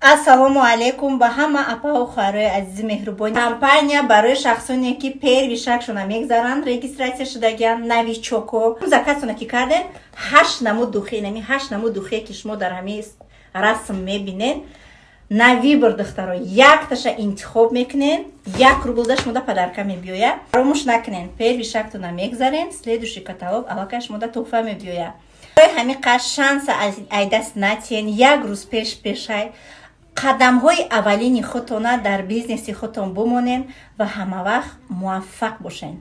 ассалому алейкум ба ҳама апаҳу хоҳарои азизи меҳрубон. Компания барои шахсоне ки первӣ шакшона мегзаранд регистратсия шудагиянд новичоко закасона ки карден 8 намуд духе, нами 8 намуд духе ки шумо дар ҳамаи расм мебинед. На вибор духтаро якташа интихоб мекунен, 1 рублда шумода подарка мебиёяд. Фаромӯш накунен, первӣ шактона мегзарен, следующий каталог аллакай шумода туҳфа мебиёяд. ҳамин қаш шанса айдаст натиен, 1 рӯз пешай қадамҳои аввалини худтона дар бизнеси худтон бумонен ва ҳамавақт муваффақ бошен.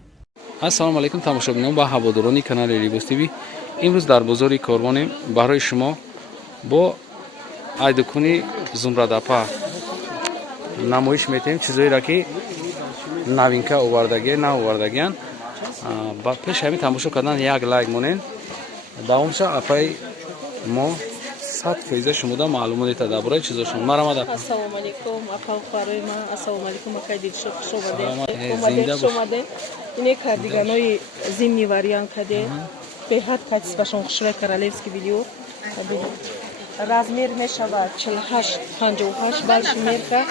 ассалому алайкум тамошобинон ба ҳаводорони канали Libos TV. имрӯз дар бозори Корвонем барои шумо бо айдукуни Зумрадапа намоиш метем чизоеро ки новинка овардагиянд. Ба пеш ҳамин тамошо кардан як лайк монен. Давомша апай мо 100% шумода маълумот дида дар бораи чизошон. Марамада. Ассалому алейкум, апа харои ма. Ассалому алейкум, акай дилшод хуш омадед. Ине кардиганои зимни вариант каде. Беҳад качествашон хушрӯй королевский видео. Размер мешавад 48-58 балши мерка.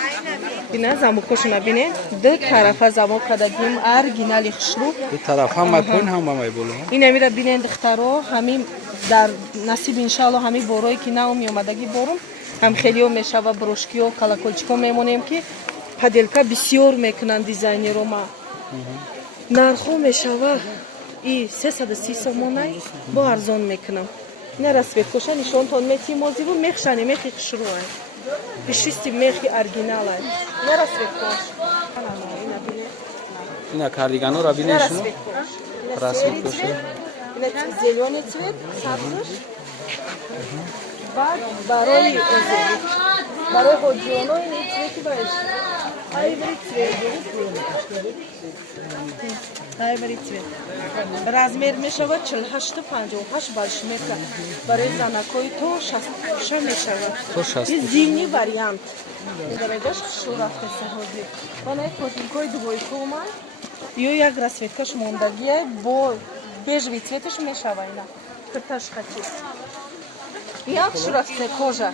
Бина замокошона бине. Ду тарафа замок кададим оригинали хушрӯ. Ду тарафа макон ҳам ба май боло. Ина мира бинен духтаро ҳамин дар насиб иншалло ҳамин борое ки наоми омадагӣ борум ҳам хелиё мешава брошкиё колокольчико мемонем ки паделка бисёр мекунанд дизайнеро ма нархо мешава и 330 сомонай бо арзон мекунам. ина расветкоша нишонтон мехи мозиву мехшани мехи хушрӯай бишисти мехи оригиналай ина расветкош ина кардиганора бинед шумо расветкоша ина зелёный цвет сабзш баъд барои ҳоҷионо ин цвети баиш айвори цвет размер мешавад 48-58 балшмерка барои занакои то 60 мешавад ин зимни вариант дарагаш хушрӯ рафтаста ҳозир ванаи котинкои двойкомай ё як расветкаш мондагия бо бежевый цветаш мешава ина кирташ хати як шурафте кожа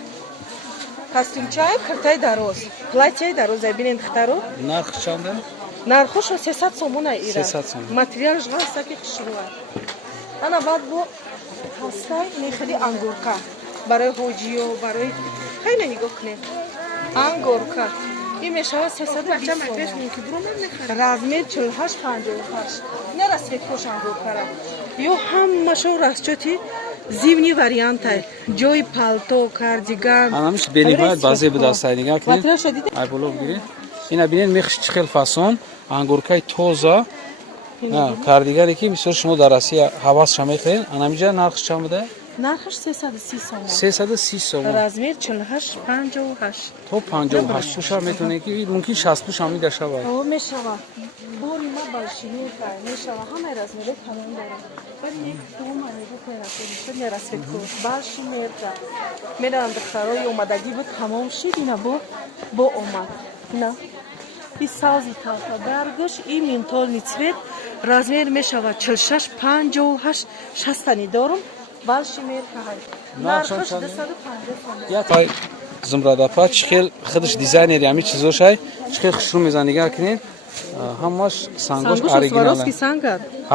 костюмчай киртай дароз платьяи дарозай бинен духтаро нарх чанда нархошо 300 сомона ира 300 сом материалш гастаки хушрӯа ана баъд бо ҳастай нехали ангорка барои ҳоҷиё барои хеле нигоҳ кунед ангорка ин мешава 320 сом размер 48-58 ина расветкош ангоркара ё ҳамашо расчоти зимни вариантай ҷои палто кардиган анамиш бенибаят баъзе будастай нигоҳ кунед ай боло бигиред ина бинед мехш чӣ хел фасон ангоркаи тоза кардигане ки бисёр шумо дар Россия ҳавасша мехӯед анамиҷа нархш чанд буда нархаш 330 сом 330 сом размер 48-58 то 58 пуша метонед ки мумкин 60 пуш ҳам мешавад о мешава бори ма балшинека мешава ҳамаи размери тамом дорад бинед домаи бухера шуд мерасветкош балши мерка мерам духтарои омадагӣ буд тамом шид ина бо омад ина и савзи талфа даргош и ментолный цвет размер мешава 46-58 60 дорум балши мерка нархаш 250 сом як Зумрадапа чӣ хел худаш дизайнери ҳамин чизошай чӣ хел хушрӯ мезанад нигоҳ кунед ҳамаш сангош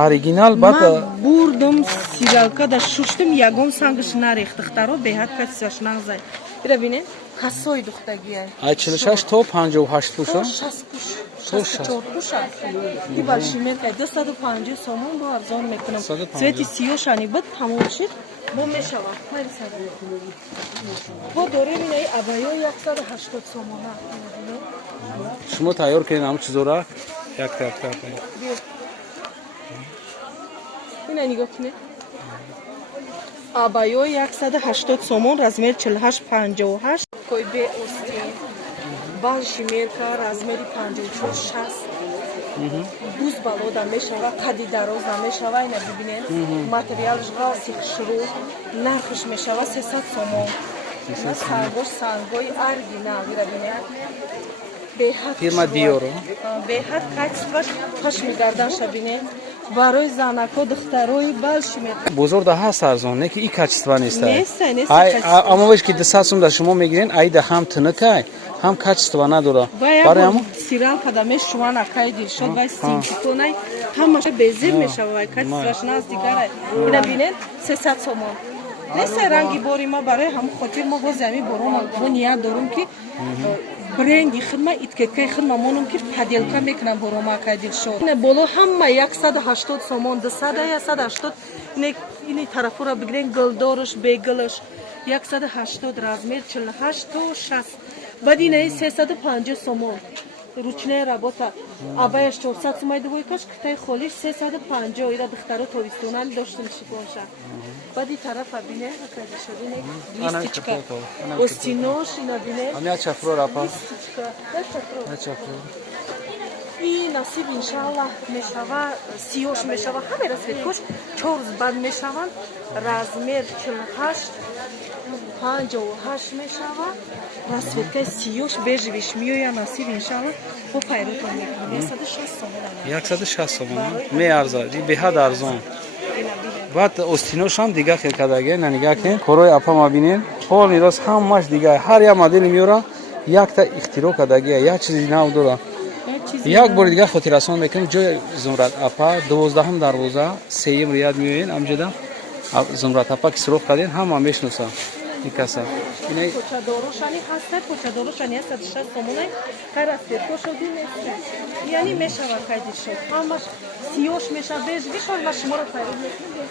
оригинал баъд бурдум сигалка да шуштум ягон сангаш нарехт духтаро беҳад касаш нағзай ира бинед касои духтагиай ай 46 то 58 пуш 60 пуш 64 пуш и балшимерка 250 сомон бо арзон мекунам цвети сиёшани буд тамом шид бо мешава бо дорем инаи абаё 180 сомона шумо тайёр кунед ҳамн чизора як ина нигоҳ кунед абаё 180 сомон размер 48-58 кой бе остин балши мерка размери 54-60 буз балода мешава қади дароза мешава ина бибинед материалш ғаси хушрӯ нархш мешава 300 сомон сангош сангои оригинал ира бинед беҳад фирма диоро беҳад качестваш паш мегарданша бинед барои занако духтарои балши метр. бозор да ҳаст арзон, не ки ин качества нест. Нест. Аммо веш ки 200 сум да шумо мегирен, айда ҳам тинакай, ҳам качества надора. Барои ҳам сирал кадаме шума накай дилшод вай синтитонай ҳамаш безир мешава вай качестваш наздигарай. Ина бинен 300 сомон. Нест ранги бори ма барои ҳам хотир мо боз зами борон бо ният дорум ки бренди хидма иткеткаи хидма монум ки паделка мекунам борома кай дилшод. Ина боло ҳама 180 сомон 200 180 ини тарафура бигирен гулдорш бегилш 180 размер 48 то 60 баъд инаи 350 сомон ручная работа абаяш 400 сомай двойкаш китай холиш 350 ира духтаро тобистонами доштум шиконша баъд и тарафа бине акади шодине листичка остинош ина бине амя чафро рапа листичка да чафро и насиб иншаллах мешава сиёш мешава ҳаме расветкош 4 бад мешаванд размер 48 58 мешава расветкаи сиёш бежевиш миёя насиб иншаллах бо пайротон мекунем 160 сомон меарзад беҳад арзон баъд остиношам дига хелкадаге нанигакен корои апа мабинен ҳоли рост ҳамаш дига ҳар як модели меёра якта ихтироъ кадагия як чизи нав дора як бори дига хотиррасон мекунем ҷои зумрад апа 12 дарвоза 3 риёд меоен амҷода зумрад апа ки суроғ карден ҳама мешносанд никаса инай почадорошани ҳастад почадорошани 160 сомонай кай расветко шоди яъни мешава кайди шод ҳамаш сиёш меша бежвишон ва шуморо пайрод мекунем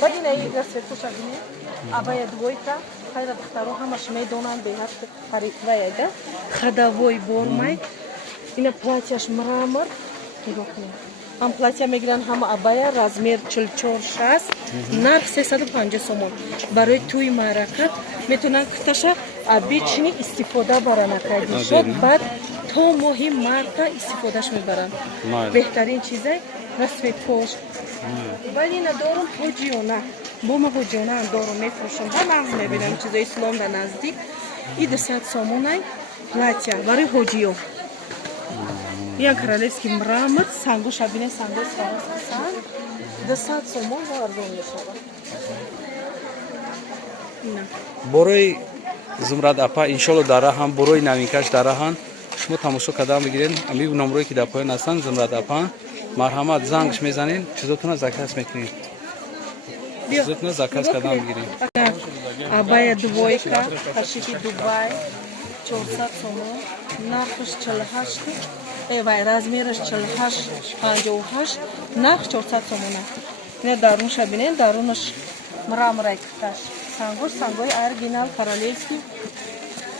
баъд инаи расветко шодине абая двойка кайра духтаро ҳамаш медонанд беҳад харитваяда хадавой бормай ина платьяш мрамор нигоҳ кунед ҳам платья мегиранд ҳам абая размер 44-60 нарх 350 сомон барои тӯи маъракат метавонанд куташа обични истифода баранд акайди шод баъд то моҳи марта истифодаш мебаранд беҳтарин чизай расветкош вале ина дорум ҳоҷиёна бо ма ҳоҷиёнаам дорум мефурӯшам ба нағз мебинам чизои ислом да наздик и 200 сомонай платья барои ҳоҷиё як королевский мрамор сангу шабине сангу сваросан 200 сомон ва арзон мешавад борои зумрад апа иншолло дар раҳам борои навинкаш дар раҳан шумо тамошо карда мегирен амиву номрое ки дар поён ҳастанд зумрад апа марҳамат зангш мезанен чизотона заказ мекунед чизотона заказ карда мегирен абая двойка кашифи дубай 400 сомон нархш 48 вай размераш 48 58 нарх 400 сомон аст ина дарунша бинен дарунаш мраморай киташ сангош сангои оригинал королевский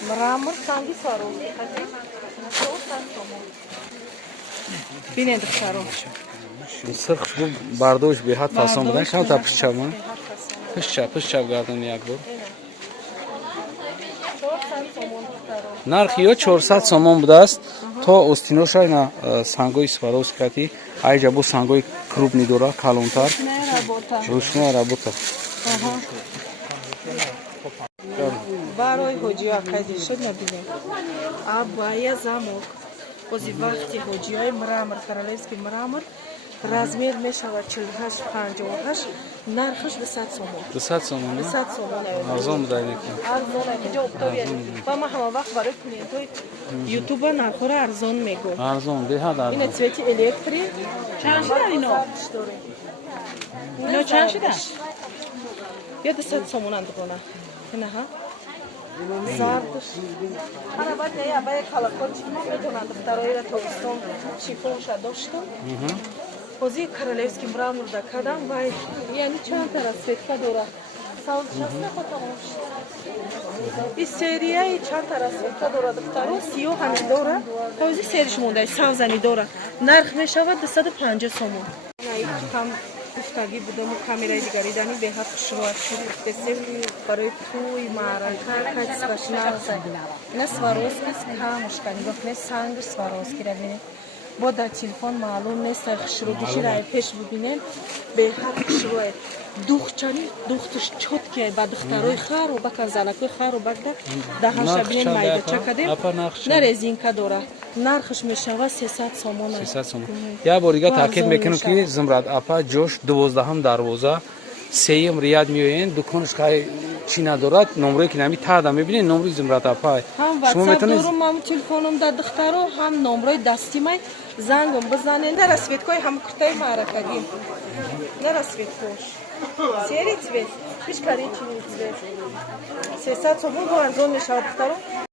мрамор санги сваровский ҳази 400 сомон бинен духтаро сирхш бу бардош беҳад фасон будан камта пишчама пишчав гардон як бор нархи ё 400 сомон будааст то остиноша ина сангои сваровскати айҷа бо сангои крупни дора калонтар рушная работа барои ҳоҷиё акайди шуд набинем абая замок бози вақти ҳоҷиёи мрамор королевский мрамор размер мешавад 48-58 нархаш 200 сомон 200 сомон 200 сомон арзон будаек арзон ҷо уфтовия ва ма ҳама вақт барои клиентои ютуба нархора арзон мегӯ арзон беҳад арзон ина цвети электри чанд шудан ино ино чанд шуда я 200 сомонанд дигона инаҳа зардш ҳарабат я абая калакот чима медонанд духтароира тобистон шифонша доштам ҳозир королевский мрамор да кардам вай яъни чандта расветка дора и серияи чандта расветка дора духтаро сиёҳами дора ҳозир сериш монда савзани дора нарх мешавад 250 сомон там гуфтагӣ будаму камераи дигаридани беҳад хушроат шудтесем барои тӯи маърака качестваш нарса ина сваровскис камушка нигоҳ кунед санги сваровскира бинед бо дар телефон маълум нест шурудишира пеш бубинем беҳад хушрӯе духчани духташ чоткия ба духтарои хару бакан занакои хару бакда даҳанша бинем майдача кадем на резинка дора нархш мешава 300 сомон 300 сомон. Я бор дига таъкид мекунам ки Зумрад апа ҷош 12 дарвоза сеюм Рияд меоянд дуконаш хай чӣ надорад номрое ки нами таъда мебинед номри Зумрад апа шумо метавонед ҳам ватсап телефоном да духтаро ҳам номрои дасти май зангом бизанед на расветкои ҳам куртаи маъракагӣ на расветкош серий цвет ҳеҷ коричневый цвет 300 сомон бо арзон мешавад духтаро